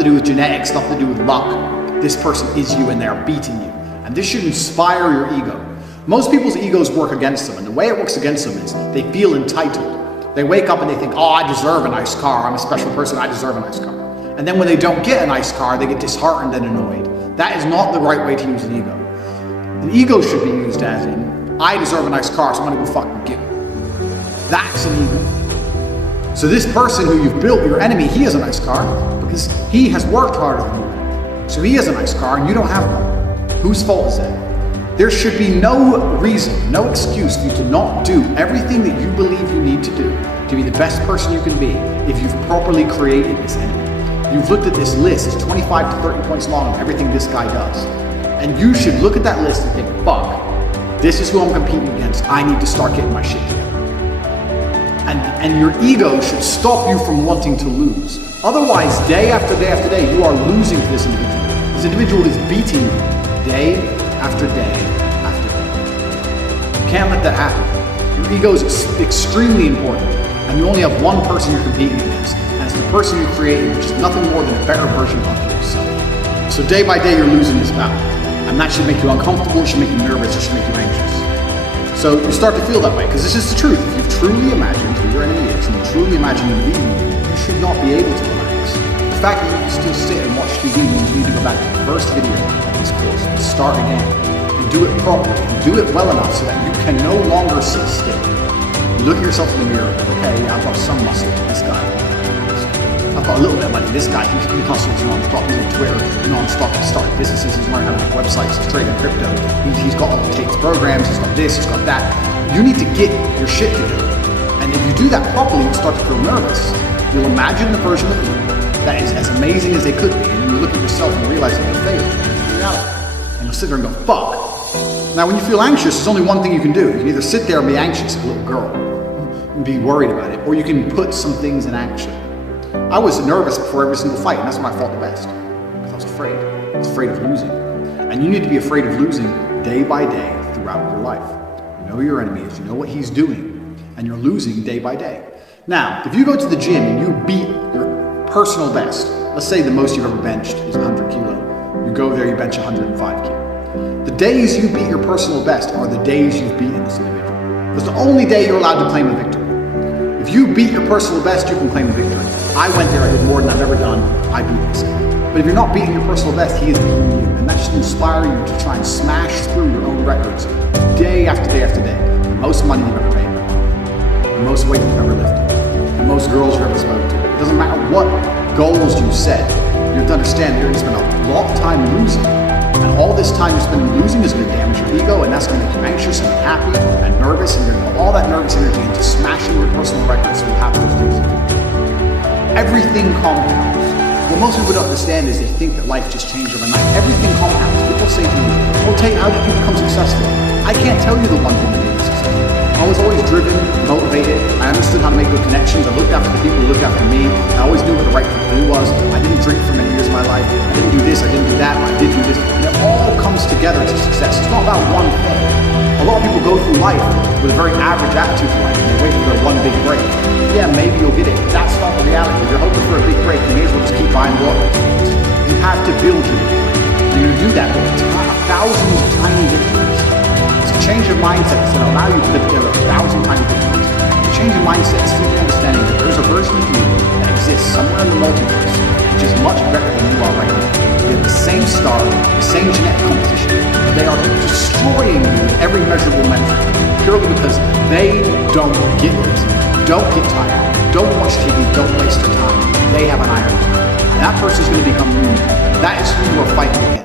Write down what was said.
to do with genetics, nothing to do with luck. This person is you and they're beating you. And this should inspire your ego. Most people's egos work against them, and the way it works against them is they feel entitled. They wake up and they think, oh, I deserve a nice car. I'm a special person, I deserve a nice car. And then when they don't get a nice car, they get disheartened and annoyed. That is not the right way to use an ego. An ego should be used as in, I deserve a nice car, so I'm gonna go fucking get it. That's an ego. So this person who you've built, your enemy, he has a nice car because he has worked harder than you. So he has a nice car and you don't have one. Whose fault is that? There should be no reason, no excuse for you to not do everything that you believe you need to do to be the best person you can be if you've properly created this enemy. You've looked at this list, it's 25 to 30 points long of everything this guy does. And you should look at that list and think, fuck, this is who I'm competing against. I need to start getting my shit together. And your ego should stop you from wanting to lose. Otherwise, day after day after day, you are losing to this individual. This individual is beating you day after day after day. You can't let that happen. Your ego is extremely important, and you only have one person you're competing against, and it's the person you created, which is nothing more than a better version of yourself. So day by day, you're losing this battle, and that should make you uncomfortable, it should make you nervous, it should make you anxious. So you start to feel that way, because this is the truth. If you've truly imagined who your enemy is, and you truly imagine him leading you should not be able to relax. The fact that you can still sit and watch TV means you need to go back to the first video of this course and start again. And do it properly, and do it well enough so that you can no longer sit still. You look at yourself in the mirror, okay, yeah, I've got some muscle, this guy. I've got a little bit of money, this guy, he hustles non-stop, he's on Twitter, non-stop, he's starting businesses, he's learning how to make websites, he's trading crypto, he's got all the Tate's programs, he's got this, he's got that. You need to get your shit together. And if you do that properly, you'll start to feel nervous. You'll imagine the version of you that is as amazing as they could be, and you look at yourself and realize that you're failing in reality. And you'll sit there and go, fuck. Now when you feel anxious, there's only one thing you can do. You can either sit there and be anxious, like a little girl, and be worried about it, or you can put some things in action. I was nervous before every single fight, and that's when I fought the best. Because I was afraid. I was afraid of losing. And you need to be afraid of losing day by day throughout your life. You know who your enemy is, you know what he's doing, and you're losing day by day. Now, if you go to the gym and you beat your personal best, let's say the most you've ever benched is 100 kilo. You go there, you bench 105 kilo. The days you beat your personal best are the days you've beaten this individual. It's the only day you're allowed to claim a victory. If you beat your personal best, you can claim a victory. I went there, I did more than I've ever done, I beat this guy. But if you're not beating your personal best, he is beating you. And that should inspire you to try and smash through your own records day after day after day. The most money you've ever made, the most weight you've ever lifted, the most girls you've ever spoken to. It doesn't matter what goals you set, you have to understand you're going to spend a lot of time losing. And all this time you're spending losing is going to damage your ego, and that's going to make you anxious and unhappy and nervous, and you're going to put all that nervous energy into smashing your personal records so you have those days. Everything compounds. What most people don't understand is they think that life just changed overnight. Everything compounds. People say to me, oh Tate, how did you become successful? I can't tell you the one thing that made me successful. I was always driven, motivated. I understood how to make good connections. I looked after the people who looked after me. I always knew what the right thing to do was. I didn't drink for many years of my life. I didn't do this, I didn't do that, I did do this. And it all comes together to success. It's not about one thing. A lot of people go through life with a very average attitude to life, and they wait for their one big break. Yeah, maybe you'll get it. That's not the reality. If you're hoping for a big break, you may as well just keep buying water. You have to build your and you do that with thousands of tiny victories. It's a change of mindset that's going to allow you to live together 1,000 tiny victories. The change of mindset is simply understanding that there's a version of you that exists somewhere in the multiverse, which is much better than you are right now. They have the same star, the same genetic composition, but they are destroying you in every measurable measure, purely because they don't get lazy, don't get tired, don't watch TV, don't waste their time. They have an iron. And that person's going to become you. That is who you are fighting against.